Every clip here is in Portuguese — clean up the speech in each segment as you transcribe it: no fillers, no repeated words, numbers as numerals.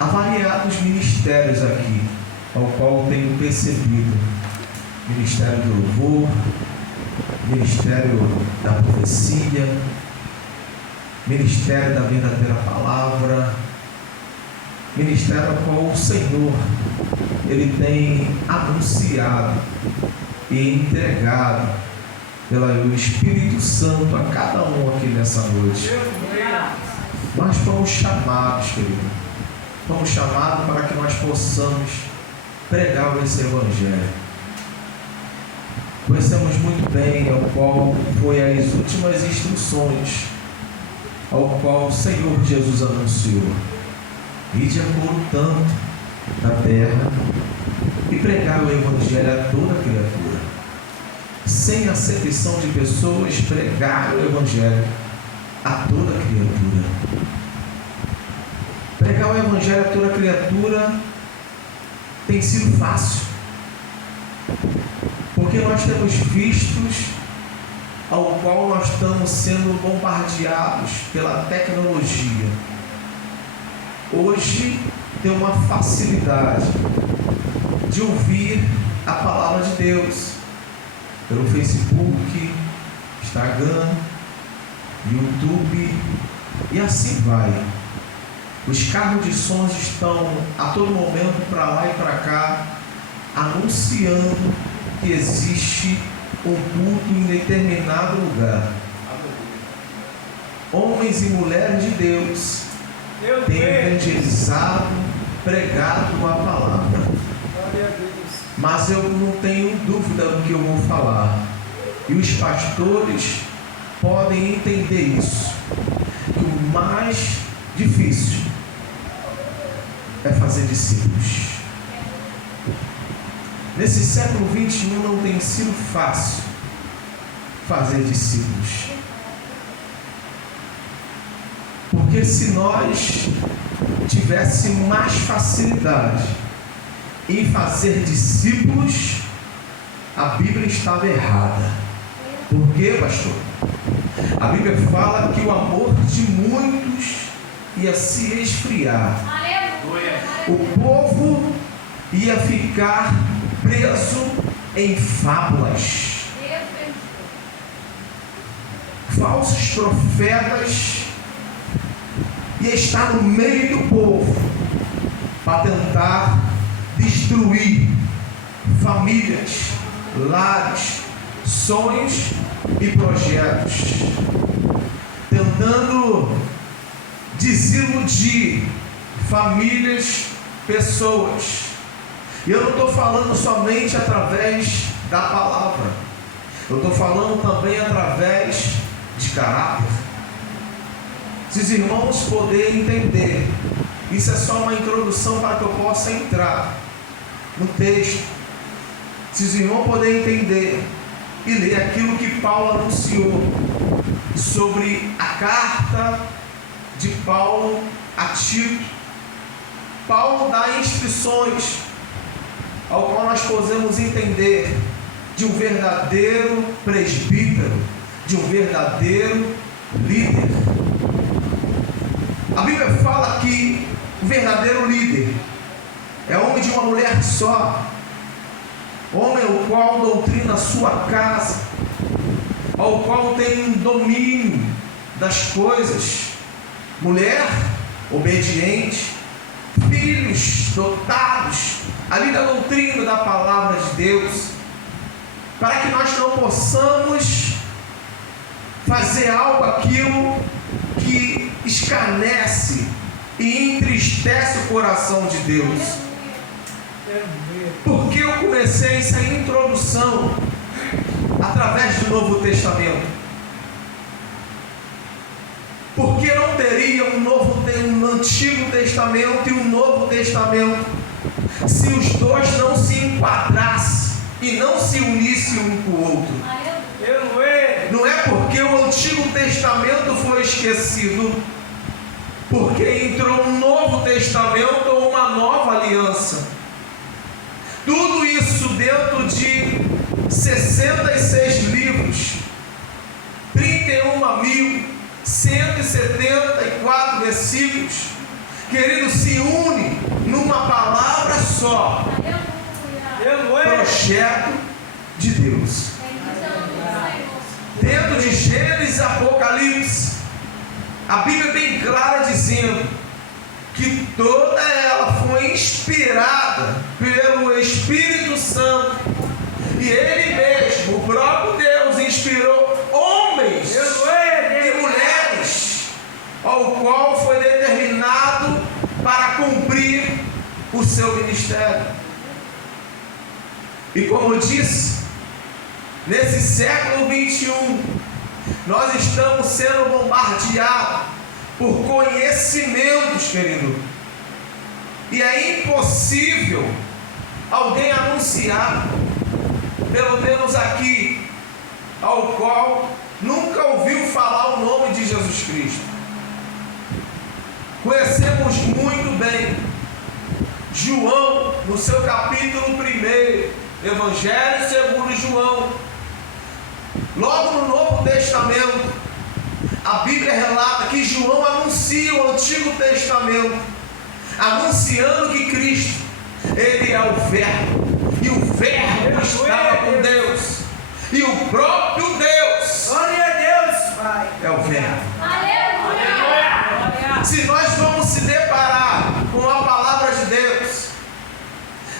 há variados ministérios aqui, ao qual tenho percebido: ministério do louvor, ministério da profecia, ministério da verdadeira palavra, ministério ao qual o Senhor Ele tem anunciado e entregado pelo Espírito Santo a cada um aqui nessa noite. Nós fomos chamados, querido, fomos chamados para que nós possamos pregar esse Evangelho. Conhecemos muito bem ao qual foi as últimas instruções ao qual o Senhor Jesus anunciou: ide a todo tanto da terra e pregar o Evangelho a toda criatura. Sem acepção de pessoas, pregar o Evangelho a toda criatura. Pregar o Evangelho a toda criatura tem sido fácil, porque nós temos vistos ao qual nós estamos sendo bombardeados pela tecnologia. Hoje tem uma facilidade de ouvir a palavra de Deus pelo Facebook, Instagram, YouTube e assim vai. Os carros de sons estão a todo momento para lá e para cá anunciando que existe um culto em determinado lugar. Homens e mulheres de Deus têm evangelizado, pregado a palavra. Mas eu não tenho dúvida do que eu vou falar. E os pastores podem entender isso. Que o mais difícil é fazer discípulos. Nesse século 21 não tem sido fácil fazer discípulos. Porque se nós tivéssemos mais facilidade em fazer discípulos, a Bíblia estava errada. Por quê, pastor? A Bíblia fala que o amor de muitos ia se esfriar. O povo ia ficar preso em fábulas. Falsos profetas ia estar no meio do povo para tentar destruir famílias, lares, sonhos e projetos, tentando desiludir famílias, pessoas. E eu não estou falando somente através da palavra, eu estou falando também através de caráter. Se os irmãos poderem entender, isso é só uma introdução para que eu possa entrar no texto. Se os irmãos poderem entender e ler aquilo que Paulo anunciou sobre a carta de Paulo a Tito, Paulo dá instruções ao qual nós podemos entender de um verdadeiro presbítero, de um verdadeiro líder. A Bíblia fala que o verdadeiro líder é homem de uma mulher só, homem ao qual doutrina a sua casa, ao qual tem um domínio das coisas, mulher obediente, filhos dotados ali da doutrina da palavra de Deus, para que nós não possamos fazer algo aquilo que escarnece e entristece o coração de Deus. Porque eu comecei essa introdução através do Novo Testamento? Porque não teria um Antigo Testamento e um Novo Testamento se os dois não se enquadrassem e não se unissem um com o outro. Não é porque o Antigo Testamento foi esquecido, porque entrou um Novo Testamento ou uma nova aliança. Tudo isso dentro de 66 livros, 31.174 versículos, querido, se une numa palavra só. Projeto de Deus. Dentro de Gênesis e Apocalipse, a Bíblia é bem clara dizendo que toda ela foi inspirada pelo Espírito Santo. E Ele mesmo, o próprio Deus, inspirou homens e mulheres, ao qual foi determinado para cumprir o seu ministério. E como eu disse, nesse século 21, nós estamos sendo bombardeados por conhecimentos, querido. E é impossível alguém anunciar, pelo menos aqui, ao qual nunca ouviu falar o nome de Jesus Cristo. Conhecemos muito bem João, no seu capítulo 1, Evangelho segundo João. Logo no Novo Testamento, a Bíblia relata que João anuncia o Antigo Testamento, anunciando que Cristo, Ele é o Verbo, e o Verbo estava com Deus, e o próprio Deus, glória a Deus, Pai, é o Verbo. Aleluia. Se nós vamos se deparar com a palavra de Deus,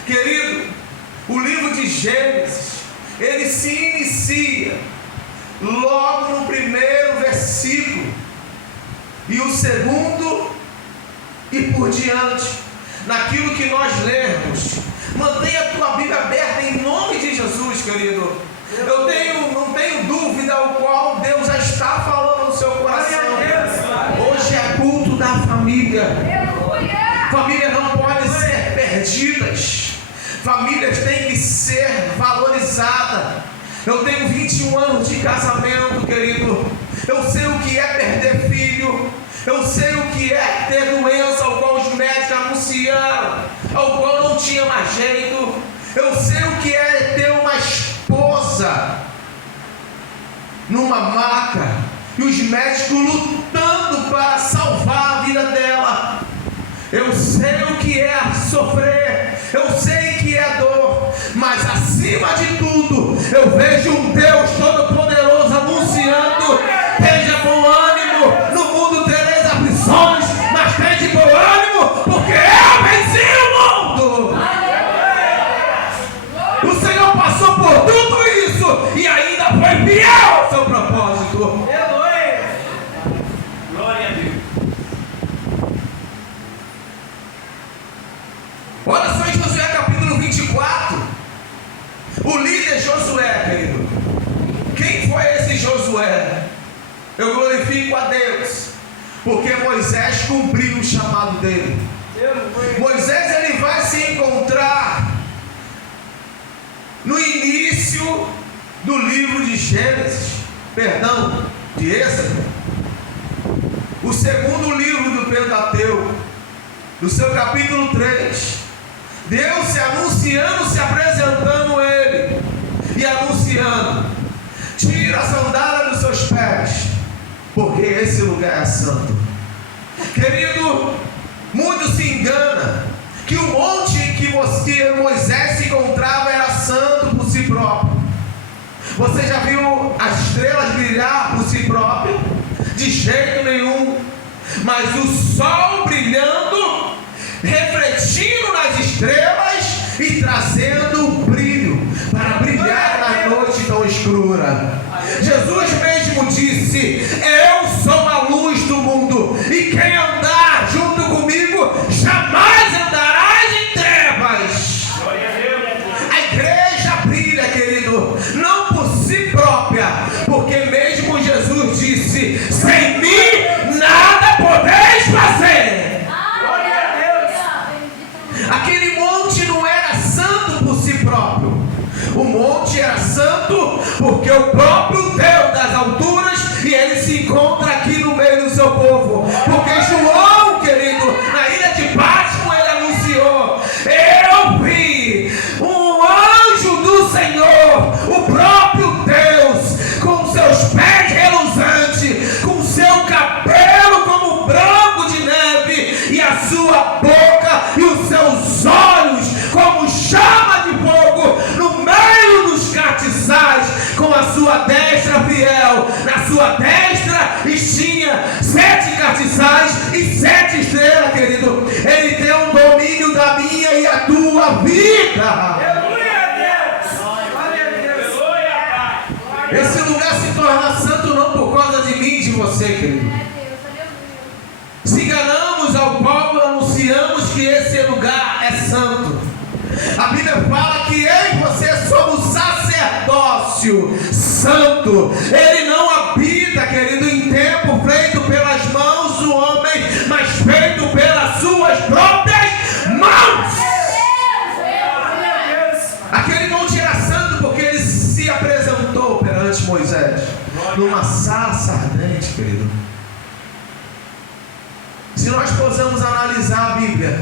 querido, o livro de Gênesis, ele se inicia logo no primeiro versículo, e o segundo, e por diante, naquilo que nós lermos. Mantenha a tua Bíblia aberta em nome de Jesus, querido. Eu não tenho dúvida o qual Deus já está falando no seu coração. Hoje é culto da família. Família não pode ser perdidas. Famílias têm que ser valorizadas. Eu tenho 21 anos de casamento, querido. Eu sei o que é perder filho. Eu sei o que é ter doença, ao qual os médicos anunciaram, ao qual não tinha mais jeito. Eu sei o que é ter uma esposa numa maca e os médicos lutando para salvar a vida dela. Eu sei o que é sofrer, eu sei que é dor, mas acima de tudo, eu vejo um Deus Todo-Poderoso anunciando: esteja com ânimo, no mundo tereis aflições, mas tende bom ânimo, porque eu venci o mundo. O Senhor passou por tudo isso e ainda foi fiel ao seu propósito. Glória a Deus. Olha só em Josué capítulo 24. O líder Josué, querido. Quem foi esse Josué? Eu glorifico a Deus, porque Moisés cumpriu o chamado dele. Moisés, ele vai se encontrar no início do livro de Gênesis, de Êxodo, o segundo livro do Pentateuco, no seu capítulo 3. Deus se anunciando, se apresentando a ele e anunciando: tira a sandália dos seus pés, porque esse lugar é santo. Querido, muito se engana que o monte que Moisés se encontrava era santo por si próprio. Você já viu as estrelas brilhar por si próprio? De jeito nenhum. Mas o sol brilhando, refletindo nas estrelas e trazendo um brilho para brilhar na noite tão escura. Jesus mesmo disse: eu sou a luz do mundo, e quem andar junto comigo jamais andarás em trevas. A igreja brilha, querido, não por si própria, porque mesmo Jesus disse: sem mim nada podeis fazer. Aquele monte não era santo por si próprio. O monte era santo porque o próprio Deus das alturas, e ele se encontra aqui no meio do seu povo. Porque João, querido, na ilha de Patmos, ele anunciou: eu vi um anjo do Senhor, o próprio Deus, com seus pés reluzantes, com seu cabelo como branco de neve, e a sua boca e os seus era fiel. Na sua destra tinha 7 castiçais e 7 estrelas, querido. Ele tem um domínio da minha e a tua vida. Aleluia a Deus. Glória a Deus. Aleluia, Pai. Esse lugar se torna santo não por causa de mim e de você, querido. Se enganamos ao qual anunciamos que esse lugar é santo. A Bíblia fala que eu e você somos sacerdócio santo. Ele não habita, querido, em templo feito pelas mãos do homem, mas feito pelas suas próprias mãos. Aquele monte era santo porque ele se apresentou perante Moisés numa sarça ardente, querido. Se nós possamos analisar a Bíblia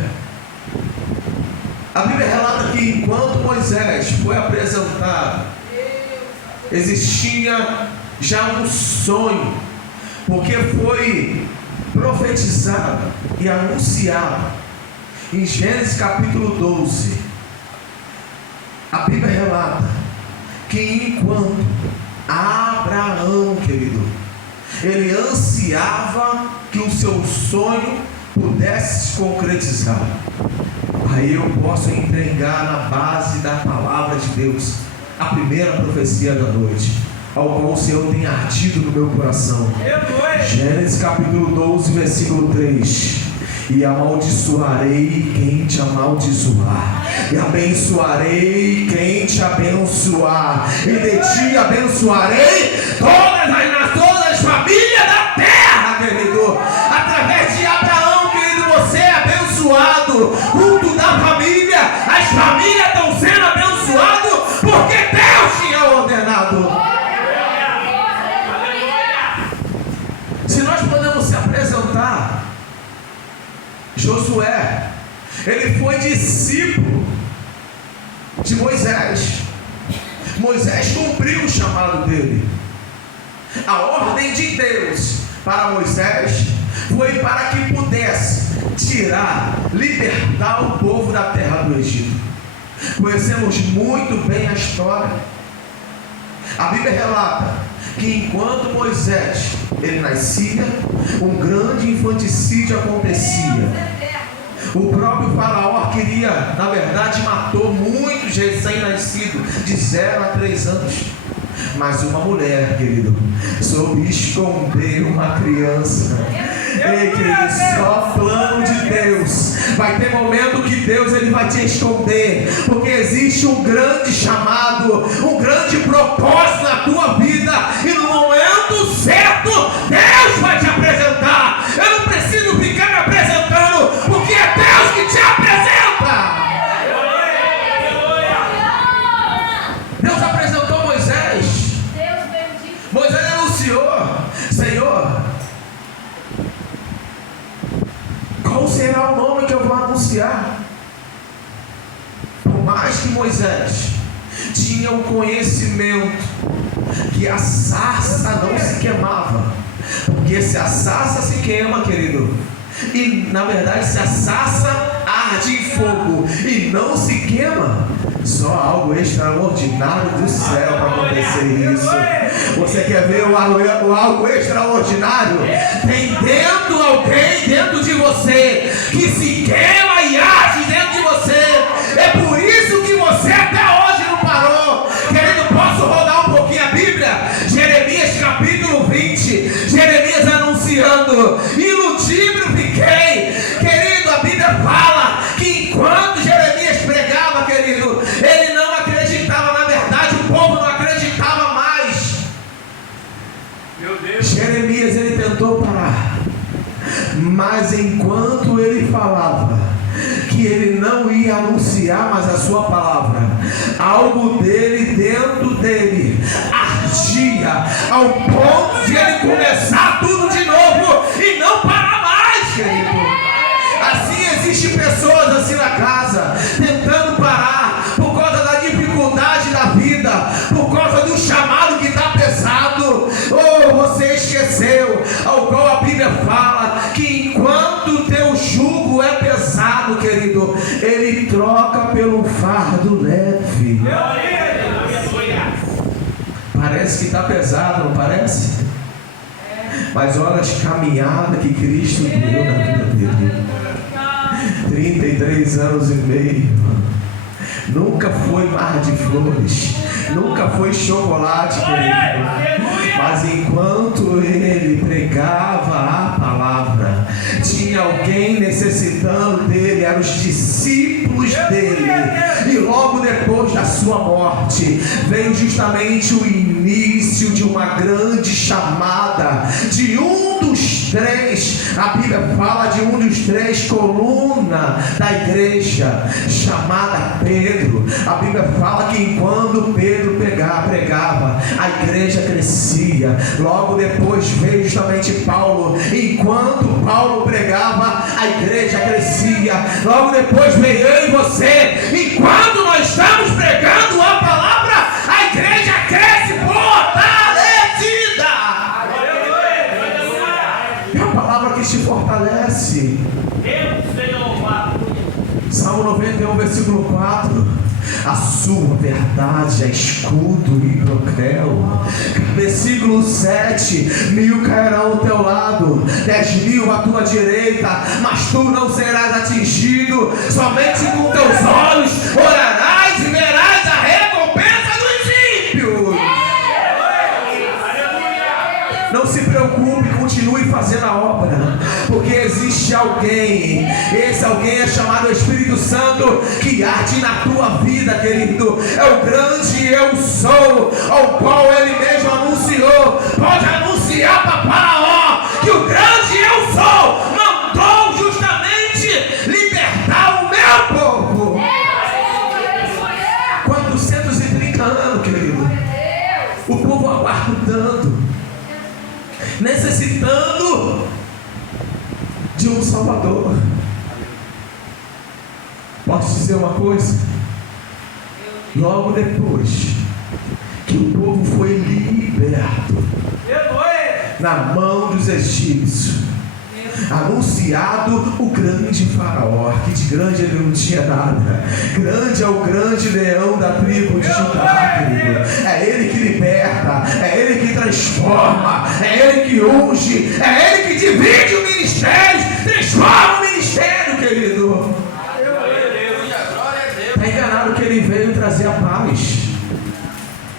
relata que enquanto Moisés foi apresentado, existia já um sonho, porque foi profetizado e anunciado em Gênesis capítulo 12. A Bíblia relata que enquanto Abraão, querido, ele ansiava que o seu sonho pudesse se concretizar. Aí eu posso entregar na base da palavra de Deus a primeira profecia da noite, ao qual o Senhor tem ardido no meu coração. Gênesis capítulo 12, versículo 3. E amaldiçoarei quem te amaldiçoar, e abençoarei quem te abençoar, e de ti abençoarei todas as famílias da terra, querido. Através de Abraão, querido, você é abençoado. Junto da família, as famílias estão sendo abençoadas porque Deus tinha ordenado. Se nós podemos se apresentar, Josué, ele foi discípulo de Moisés. Moisés cumpriu o chamado dele. A ordem de Deus para Moisés foi para que pudesse libertar o povo da terra do Egito. Conhecemos muito bem a história. A Bíblia relata que enquanto Moisés ele nascia, um grande infanticídio acontecia. O próprio faraó queria, na verdade, matou muitos recém-nascidos de 0 a 3 anos. Mas uma mulher, querido, soube esconder uma criança. Ei, querido, só plano de Deus. Vai ter momento que Deus ele vai te esconder, porque existe um grande chamado, um grande propósito na tua vida, e no momento certo Deus vai te apresentar. Eu não preciso ficar me apresentando, porque é Deus que te apresenta. Deus apresentou Moisés. Moisés anunciou: Senhor, qual será o nome que eu vou anunciar? Por mais que Moisés tinha o conhecimento que a sarça não se queimava, porque se a sarça se queima, querido, e na verdade se a sarça arde em fogo e não se queima, só algo extraordinário do céu para acontecer isso. Você quer ver o algo extraordinário? Tem alguém dentro de você que se queima e arde dentro de você. É por isso que você até hoje não parou. Querido, posso rodar um pouquinho a Bíblia? Jeremias capítulo 20. Jeremias anunciando: iludível fiquei. Querido, a Bíblia fala que enquanto Jeremias pregava, querido, ele não acreditava. Na verdade, o povo não acreditava mais. Meu Deus. Jeremias, ele tentou parar, mas enquanto ele falava que ele não ia anunciar mais a sua palavra, algo dele, dentro dele, ardia ao ponto de ele começar tudo de novo e não parar mais, querido. Assim existem pessoas assim na casa, tentando parar por causa da dificuldade da vida, por causa do chamado que está pesado. Ou você esqueceu, ao qual a Bíblia fala que enquanto o teu jugo é pesado, querido, ele troca pelo fardo leve. Aleluia. Para Parece que está pesado, não parece? Mas olha as caminhadas que Cristo deu na vida dele. 33 anos e meio. Nunca foi mar de flores, nunca foi chocolate, querido. Mas enquanto ele pregava a palavra, tinha alguém necessitando dele, eram os discípulos dele. E logo depois da sua morte, veio justamente o início de uma grande chamada de um dos três. A Bíblia fala de um dos três colunas da igreja, chamada Pedro. A Bíblia fala que enquanto Pedro pregava, a igreja crescia. Logo depois veio justamente Paulo. Enquanto Paulo pregava, a igreja crescia. Logo depois veio eu e você. Enquanto nós estamos pregando a palavra, a igreja cresce fortalecida. É a palavra que te fortalece. Salmo 91, versículo 4. A sua verdade é escudo e broquel. Versículo 7. 1000 cairão ao teu lado, 10.000 à tua direita, mas tu não serás atingido. Somente com teus olhos orarás e verás a recompensa dos ímpios. Não se preocupe, continue fazendo a obra, porque existe alguém. Esse alguém é chamado Espírito Santo, que arde na tua vida, querido. É o grande eu sou, ao qual ele mesmo anunciou. Pode anunciar para Faraó que o grande eu sou mandou justamente libertar o meu povo. 430 anos, querido. O povo aguardando, necessitando de um Salvador. Posso dizer uma coisa? Logo depois que o povo foi liberto na mão dos egípcios, anunciado o grande Faraó, que de grande ele não tinha nada. Grande é o grande leão da tribo de Judá, querido. É ele que liberta, é ele que transforma, é ele que unge, é ele que divide o ministério, transforma o ministério, querido. Está enganado que ele veio trazer a paz.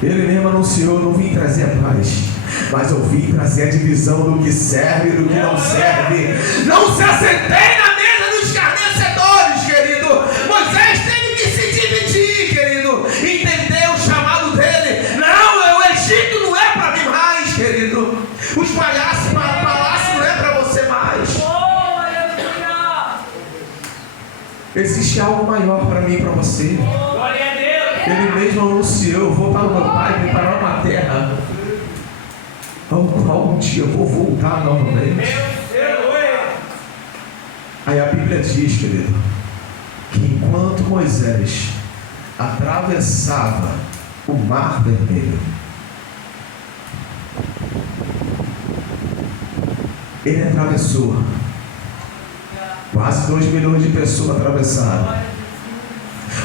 Ele mesmo anunciou: não vim trazer a paz, mas eu vim trazer a divisão do que serve e do que não serve. Não se assentei na mesa dos escarnecedores, querido. Moisés teve que se dividir, querido. Entendeu o chamado dele? Não, o Egito não é para mim mais, querido. Os palácios não é para você mais. Existe algo maior para mim e para você. Ele mesmo anunciou: eu vou para o meu pai, preparar uma terra ao qual um dia eu vou voltar novamente. Aí a Bíblia diz, querido, que enquanto Moisés atravessava o Mar Vermelho, ele atravessou. Quase 2 milhões de pessoas atravessaram.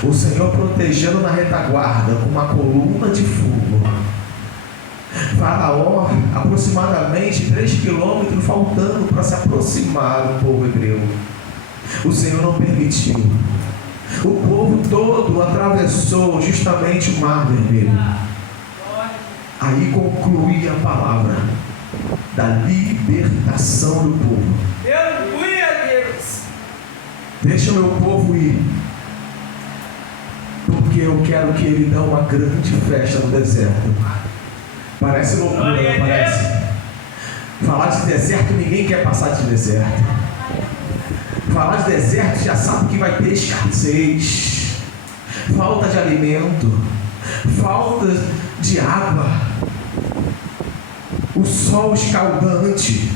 O Senhor protegendo na retaguarda com uma coluna de fogo. Faraó, aproximadamente 3 quilômetros faltando para se aproximar do povo hebreu. O Senhor não permitiu. O povo todo atravessou justamente o Mar Vermelho. Aí concluía a palavra da libertação do povo. Deixa o meu povo ir, porque eu quero que ele dê uma grande festa no deserto. Parece loucura, não parece? Falar de deserto, ninguém quer passar de deserto. Falar de deserto, já sabe que vai ter escassez, falta de alimento, falta de água, o sol escaldante,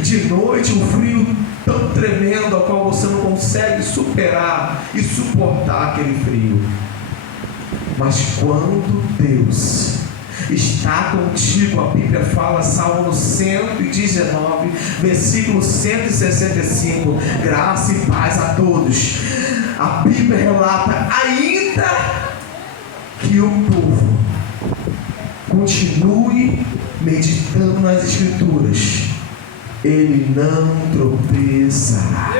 de noite um frio tão tremendo ao qual você não consegue superar e suportar aquele frio. Mas quando Deus está contigo, a Bíblia fala, Salmo 119, versículo 165, graça e paz a todos. A Bíblia relata ainda que o povo, continue meditando nas Escrituras, ele não tropeçará.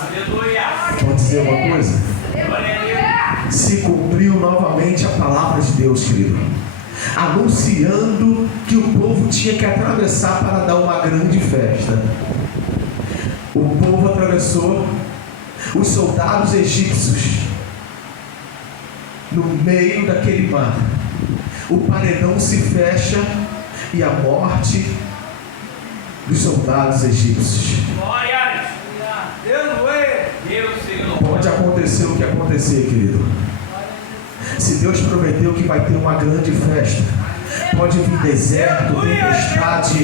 Aleluia. Pode dizer uma coisa? Se cumpriu novamente a palavra de Deus, querido, anunciando que o povo tinha que atravessar para dar uma grande festa. O povo atravessou, os soldados egípcios, no meio daquele mar, o paredão se fecha e a morte dos soldados egípcios. Glória. Deus, Senhor. Pode acontecer o que acontecer, querido. Se Deus prometeu que vai ter uma grande festa, pode vir deserto, tempestade,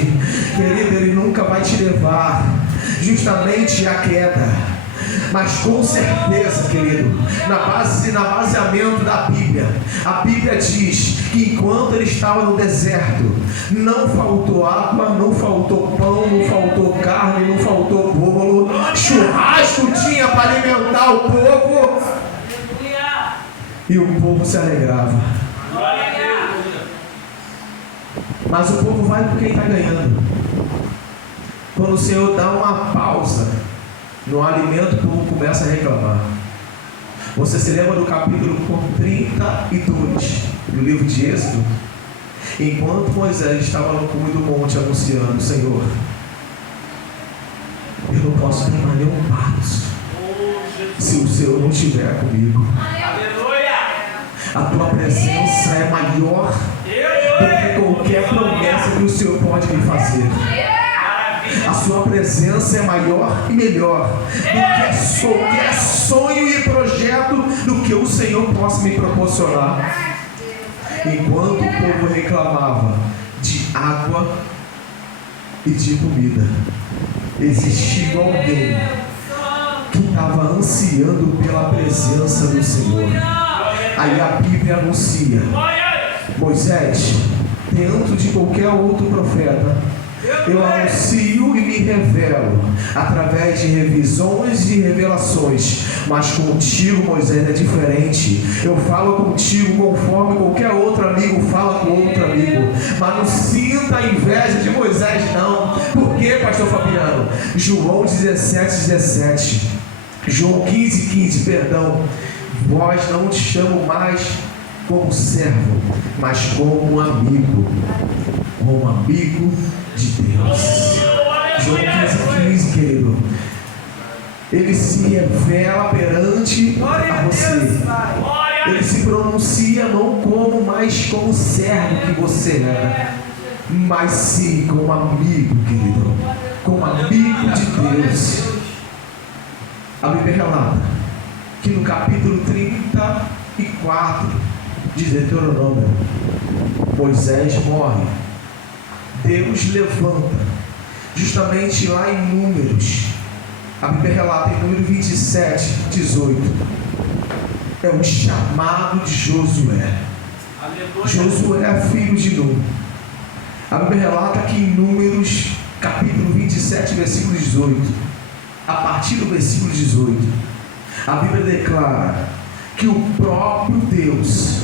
querido, Ele nunca vai te levar justamente à queda. Mas com certeza, querido, no baseamento da Bíblia, a Bíblia diz que enquanto ele estava no deserto, não faltou água, não faltou pão, não faltou carne, não faltou bolo, churrasco tinha para alimentar o povo, e o povo se alegrava. Mas o povo vai por quem está ganhando. Quando o Senhor dá uma pausa no alimento, o povo começa a reclamar. Você se lembra do capítulo 32 do livro de Êxodo? Enquanto Moisés estava no cume do monte anunciando: Senhor, eu não posso ter mais nenhum passo se o Senhor não estiver comigo. A tua presença é maior do que qualquer promessa que o Senhor pode me fazer. A sua presença é maior e melhor do que qualquer sonho e projeto do que o Senhor possa me proporcionar. Enquanto o povo reclamava de água e de comida, existia alguém que estava ansiando pela presença do Senhor. Aí a Bíblia anuncia: Moisés, dentro de qualquer outro profeta, eu anuncio e me revelo através de revisões e revelações, mas contigo, Moisés, é diferente. Eu falo contigo conforme qualquer outro amigo fala com outro amigo, mas não sinta a inveja de Moisés, não. Por quê, pastor Fabiano? João 17:17, João 15:15, perdão. Vós não te chamo mais como servo, mas como amigo de Deus. João 15:15, querido. Ele se revela perante a você. Ele se pronuncia não mais como servo que você era, mas sim como amigo, querido, como amigo de Deus. A Bíblia relata que no capítulo 34 de Deuteronômio, Moisés morre. Deus levanta, justamente lá em Números, a Bíblia relata em número 27:18, é o chamado de Josué. Josué, filho de Nun. A Bíblia relata que em Números, capítulo 27, versículo 18, a partir do versículo 18, a Bíblia declara que o próprio Deus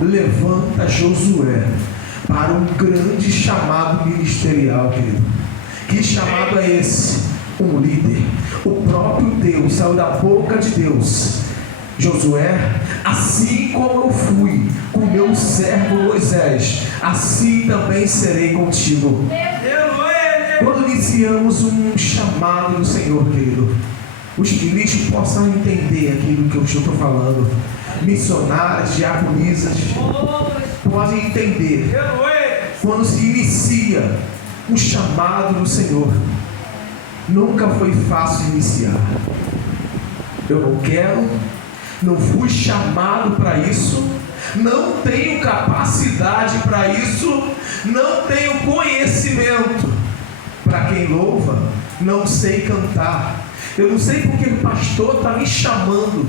levanta Josué para um grande chamado ministerial, querido. Que chamado é esse? Um líder. O próprio Deus saiu da boca de Deus: Josué, assim como eu fui com meu servo Moisés, assim também serei contigo. Quando iniciamos um chamado do Senhor, querido, os ministros possam entender aquilo que eu estou falando. Missionários, diaconisas podem entender. Quando se inicia um chamado do Senhor, nunca foi fácil iniciar. Eu não fui chamado para isso, não tenho capacidade para isso, não tenho conhecimento. Para quem louva, não sei cantar. Eu não sei porque o pastor está me chamando.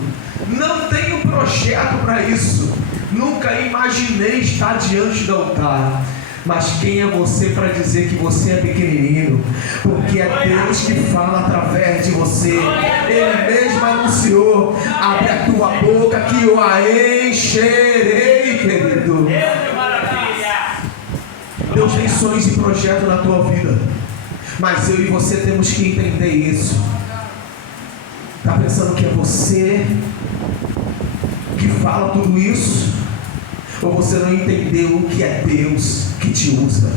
Não tenho projeto para isso. Nunca imaginei estar diante do altar. Mas quem é você para dizer que você é pequenino? Porque é Deus que fala através de você. Ele mesmo anunciou: abre a tua boca que eu a encherei, querido. ações e projetos na tua vida. Mas eu e você temos que entender isso. Está pensando que é você que fala tudo isso? Ou você não entendeu o que é Deus que te usa?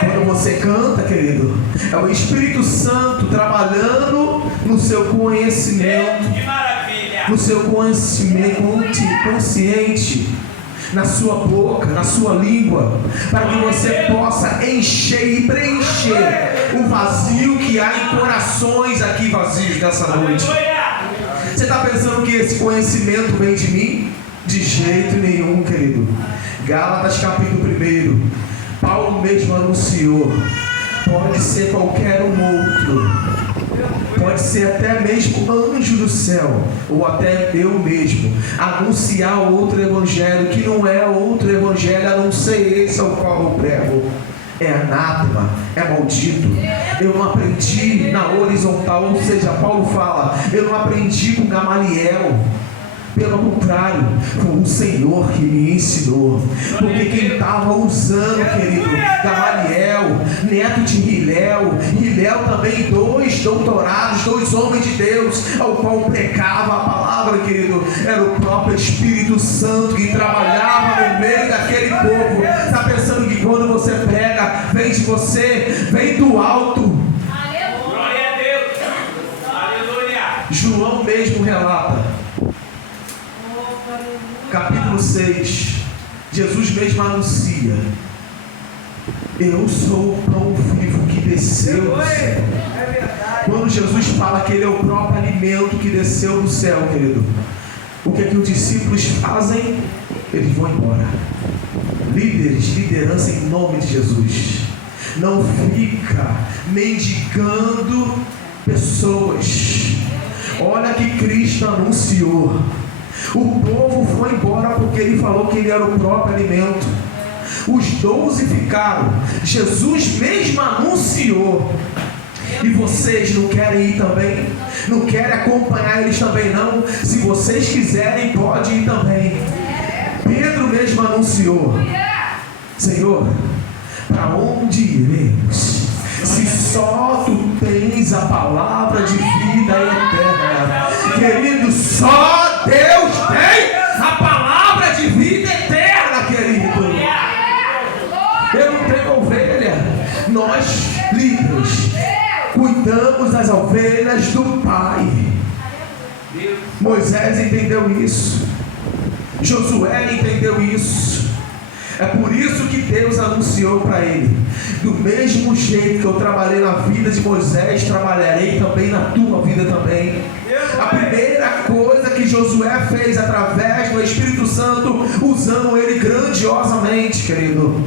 Quando você canta, querido, é o Espírito Santo trabalhando no seu conhecimento, no seu conhecimento consciente, na sua boca, na sua língua, para que você possa encher e preencher o vazio que há em corações aqui vazios nessa noite. Você está pensando que esse conhecimento vem de mim? De jeito nenhum, querido. Gálatas capítulo 1, Paulo mesmo anunciou: pode ser qualquer um outro, pode ser até mesmo anjo do céu, ou até eu mesmo, anunciar outro evangelho que não é outro evangelho a não ser esse ao qual eu prego. É anátema, é maldito. Eu não aprendi na horizontal, ou seja, Paulo fala, eu não aprendi com Gamaliel. Pelo contrário, foi o Senhor que me ensinou. Porque quem estava usando, querido, Gamaliel, neto de Hilel também 2 doutorados, 2 homens de Deus, ao qual pregava a palavra, querido, era o próprio Espírito Santo que trabalhava no meio daquele povo. Está pensando que quando você prega, vem de você, vem do alto. Glória a Deus. Aleluia. João mesmo relata, capítulo 6, Jesus mesmo anuncia: eu sou o pão vivo que desceu do céu. Quando Jesus fala que Ele é o próprio alimento que desceu do céu, querido, o que é que os discípulos fazem? Eles vão embora. Líderes, liderança em nome de Jesus. Não fica mendigando pessoas. Olha que Cristo anunciou. O povo foi embora porque Ele falou que Ele era o próprio alimento. Os 12 ficaram. Jesus mesmo anunciou. E vocês não querem ir também? Não querem acompanhar eles também não? Se vocês quiserem, pode ir também. Pedro mesmo anunciou: Senhor, para onde iremos? Se só Tu tens a palavra de vida eterna. Querido, só Deus tem a palavra de vida eterna, querido. Eu não tenho ovelha. Nós, líderes, cuidamos das ovelhas do Pai. Moisés entendeu isso. Josué entendeu isso. É por isso que Deus anunciou para ele: do mesmo jeito que eu trabalhei na vida de Moisés, trabalharei também na tua vida também. A primeira coisa que Josué fez através do Espírito Santo, usando ele grandiosamente, querido,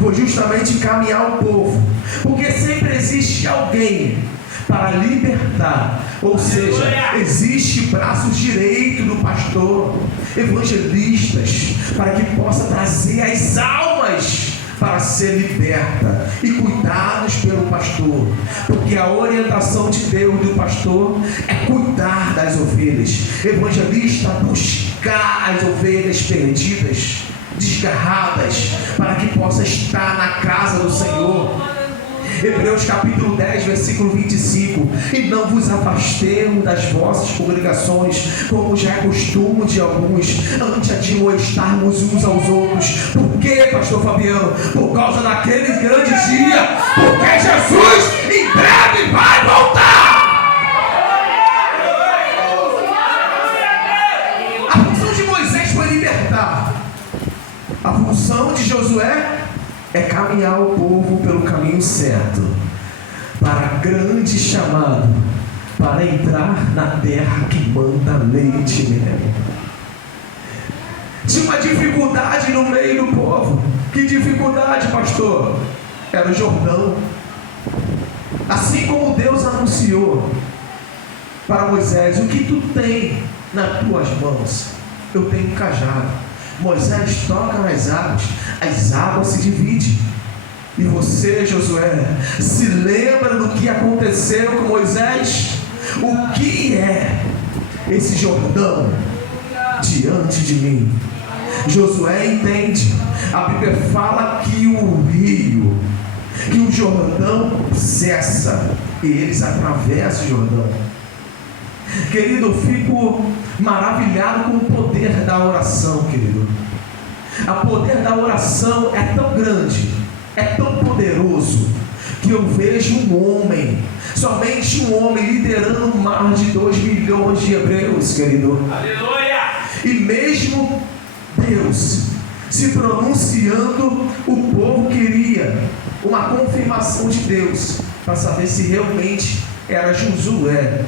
foi justamente encaminhar o povo. Porque sempre existe alguém para libertar, ou seja, existe braços direitos do pastor, evangelistas, para que possa trazer as almas para ser liberta e cuidados pelo pastor, porque a orientação de Deus do pastor é cuidar das ovelhas. Evangelista, buscar as ovelhas perdidas, desgarradas, para que possa estar na casa do Senhor. Hebreus capítulo 10, versículo 25: e não vos afastemos das vossas congregações, como já é costume de alguns, antes de admoestarmos uns aos outros. Por quê, pastor Fabiano? Por causa daquele grande dia, porque Jesus em breve vai voltar. A função de Moisés foi libertar. A função de Josué é caminhar o povo pelo caminho certo, para grande chamado, para entrar na terra que manda leite e mel. Tinha uma dificuldade no meio do povo. Que dificuldade, pastor? Era o Jordão. Assim como Deus anunciou para Moisés: o que tu tem nas tuas mãos? Eu tenho um cajado. Moisés toca nas águas, as águas se dividem. E você, Josué, se lembra do que aconteceu com Moisés? O que é esse Jordão diante de mim? Josué entende. A Bíblia fala que o rio que o Jordão cessa e eles atravessam o Jordão. Querido, eu fico maravilhado com o poder da oração, querido. O poder da oração é tão grande, é tão poderoso, que eu vejo um homem, somente um homem, liderando mais de 2 milhões de hebreus, querido. Aleluia! E mesmo Deus se pronunciando, o povo queria uma confirmação de Deus, para saber se realmente era Josué